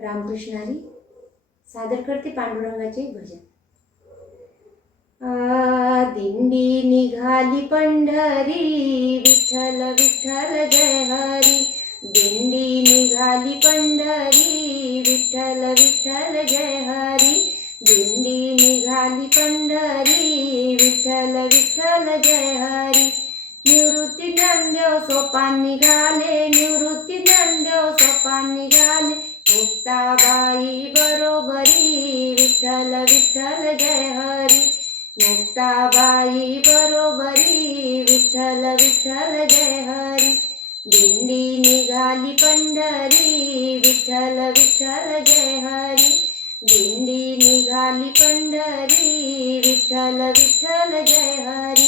रामकृष्णारी सादर करते पांडुरंगाचे भजन। दिंडी निघाली पंढरी, विठ्ठल विठ्ठल जय हरी। दिंडी निघाली पंढरी, विठ्ठल विठ्ठल जय हरी। दिंडी निघाली पंढरी, विठ्ठल विठ्ठल जय हरी। निवृत्ती ज्ञानदेव सोपान निघाले, निवृत्ती ज्ञानदेव सोपान निघाले। मुक्ताबाई बरोबरी, विठ्ठल विठ्ठल जय हरी। मुक्ताबाई बरोबरी, विठ्ठल विठ्ठल जय हरी। दिंडी निघाली पंढरी, विठ्ठल विठ्ठल जय हरी। दिंडी निघाली पंढरी, विठ्ठल विठ्ठल जय हरी।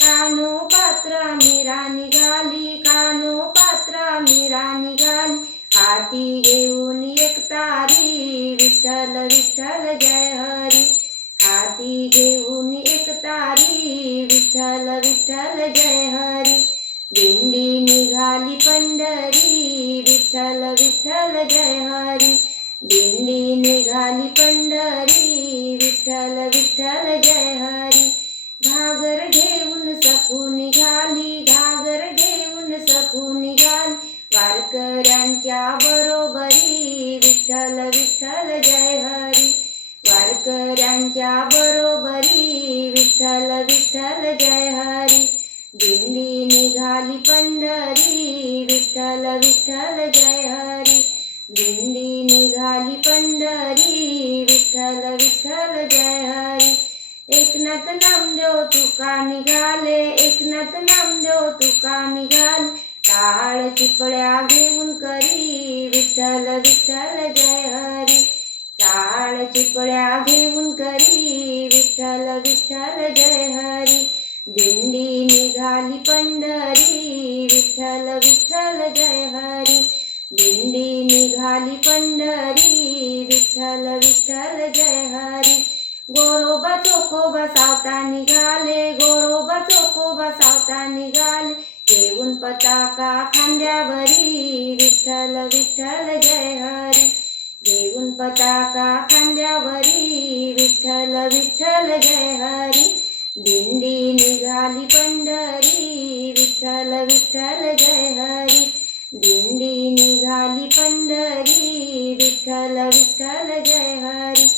कानोपात्रा मीरा निघाली, कानोपात्रा मीरा निघाली। हाती घेऊन एक तारी, विठ्ठल विठ्ठल जय हरी। हाती घेऊन एक तारी, विठ्ठल विठ्ठल जय हरी। दिंडी निघाली पंढरी, विठ्ठल विठ्ठल जय हरी। दिंडी निघाली पंढरी, विठ्ठल विठ्ठल जय हरी। घागर घेऊन सकू निघाली, घागर घेऊन सकू निघाली। वारकऱ्यांच्या बरोबरी, विठ्ठल विठ्ठल जय हरी। वारकऱ्यांच्या बरोबरी, विठ्ठल विठ्ठल जय हरी। दिंडी निघाली पंढरी, विठ्ठल विठ्ठल जय हरी। दिंडी निघाली पंढरी, विठ्ठल विठ्ठल जय हरी। एकनाथ नामदेव तुका निघाले, एकनाथ नामदेव तुका निघाले। टाळ चिपळ्या घेऊन करी, विठ्ठल विठ्ठल जय हरी। टाळ चिपळ्या घेऊन करी, विठ्ठल विठ्ठल जय हरी। दिंडी निघाली पंढरी, विठ्ठल विठ्ठल जय हरी। दिंडी निघाली पंढरी, विठ्ठल विठ्ठल जय हरी। गोरोबा चोखोबा सावता निघाले, गोरोबा चोखोबा सावता निघाले। घेऊन पताका खांद्यावरी, विठ्ठल विठ्ठल जय हरी। घेऊन पताका खांद्यावरी, विठ्ठल विठ्ठल जय हरी। दिंडी निघाली पंढरी, विठ्ठल विठ्ठल जय हरी। दिंडी निघाली पंढरी, विठ्ठल विठ्ठल जय हरी।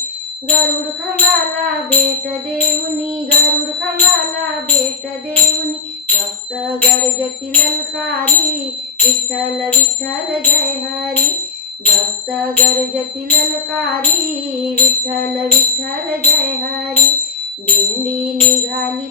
गरुड खांबाला भेट देऊनी, गरुड खांबाला भेट देऊनी। भक्त गर्जती ललकारी, विठ्ठल विठ्ठल जय हरी। भक्त गर्जती ललकारी, विठ्ठल विठ्ठल जय हरी। दिंडी निघाली